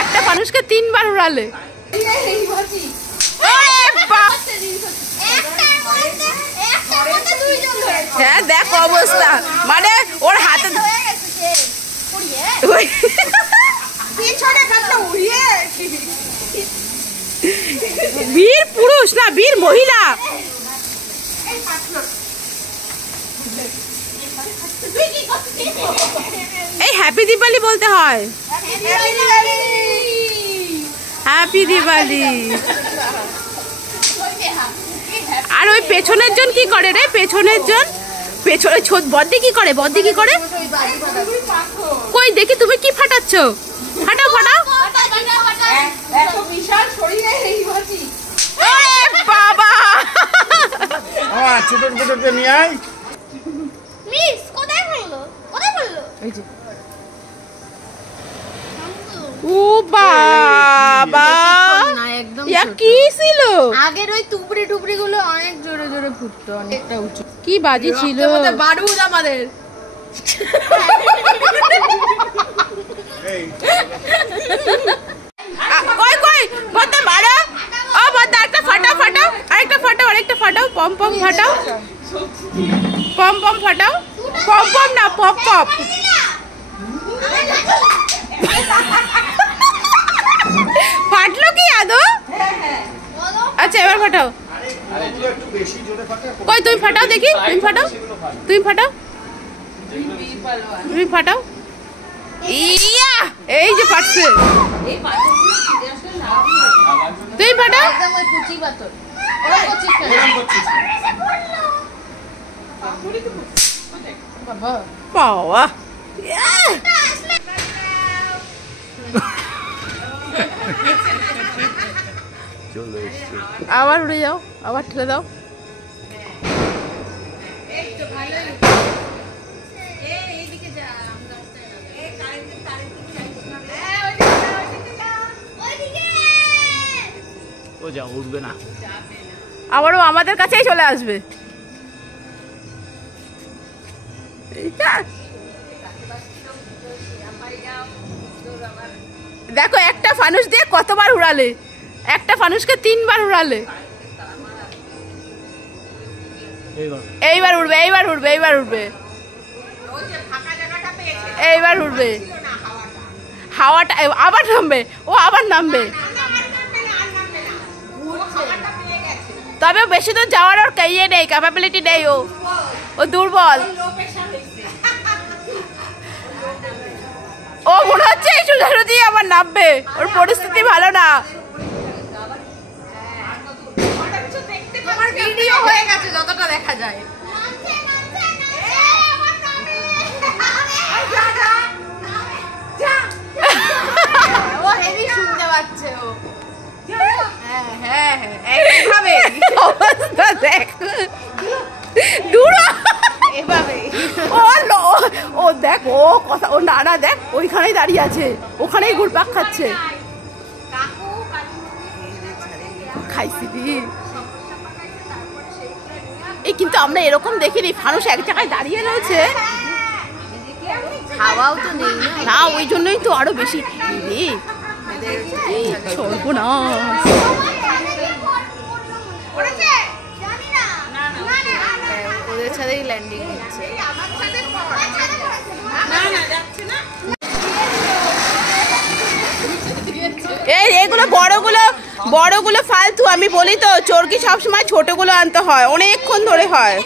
একটা মানুষকে 3 বার উড়ালে। হ্যাঁ দেখ অবস্থা, মানে ওর হাতে বীর পুরুষ না বীর মহিলা। এই হ্যাপি দিওয়ালি বলতে হয়, হ্যাপি দিওয়ালি। আর ওই পেছনের জন কি করে রে? পেছনের জন পেছনে বদ্দি কি করে? বদ্দি কি করে? কই দেখি তুমি কি ফাটাচ্ছ? ফাটাও ফাটাও। বাবা ছোট ছোট নিয়ে আয়। মিস কোথায় বললো? কোথায় বললো? এই যে ও বাবা, ইয়া কি ছিল? আগের ওই টুপড়ি টুপড়ি গুলো অনেক জোরে জোরে ফুটতো, অনেকটা উঁচু। কি বাজি ছিল বারুদ আমাদের। কই কই বদ্দা মারো। ও বদ্দা একটা ফাটাও ফাটাও, আরেকটা ফাটাও, আরেকটা ফাটাও। পম পম ফাটাও, পম পম ফাটাও। পম পম না পপ পপ। ফাটলো কি আদৌ? আচ্ছা এবার ফাটাও। কই তুমি ফাটাও দেখি, তুমি ফাটাও, তুমি ফাটাও, তুমি ফাটাও। ইয়া এই যে ফাটছে, তুই ফাটাও। বাবা আবার উড়ে যাও, আবার ঠেলে দাও। ও যা উঠবে না, আবারও আমাদের কাছেই চলে আসবে। দেখো একটা ফানুস দিয়ে কতবার উড়ালে, একটা ফানুসকে 3 বার উড়ালে। এইবার উড়বে, এইবার উড়বে, এইবার উড়বে, এইবার উড়বে। হাওয়াটা আবার নামবে, ও আবার নামবে। তবে বেশি দূর যাওয়ার ওর ইয়ে নেই, ক্যাপাবিলিটি নেই, ও দুর্বল। ও মনে হচ্ছে এই সোজাসুজি আবার নামবে, ওর পরিস্থিতি ভালো না। ভিডিও হয়ে গেছে যতটা দেখা যায়। ও হেভি শুনতে পাচ্ছে ও। হ্যাঁ হ্যাঁ হ্যাঁ এইভাবে অবস্থা দেখ, দূর এভাবে। ও দেখ, ও কথা, ও নানা দেখ ওইখানেই দাঁড়িয়ে আছে, ওখানেই ঘুরপাক খাচ্ছে। খাইছি দি এই, কিন্তু আমরা এরকম দেখিনি, ফানুস এক জায়গায় দাঁড়িয়ে রয়েছে। হাওয়াও তো নেই না, ওই জন্যই তো আরো বেশি সর্বনাশ। ওদের সাথেই ল্যান্ডিং হচ্ছে। এই এগুলো বড়গুলো ফালতু। আমি বলি তো চোরকি সবসময় ছোটগুলো আনতে হয়, অনেকক্ষণ ধরে হয়।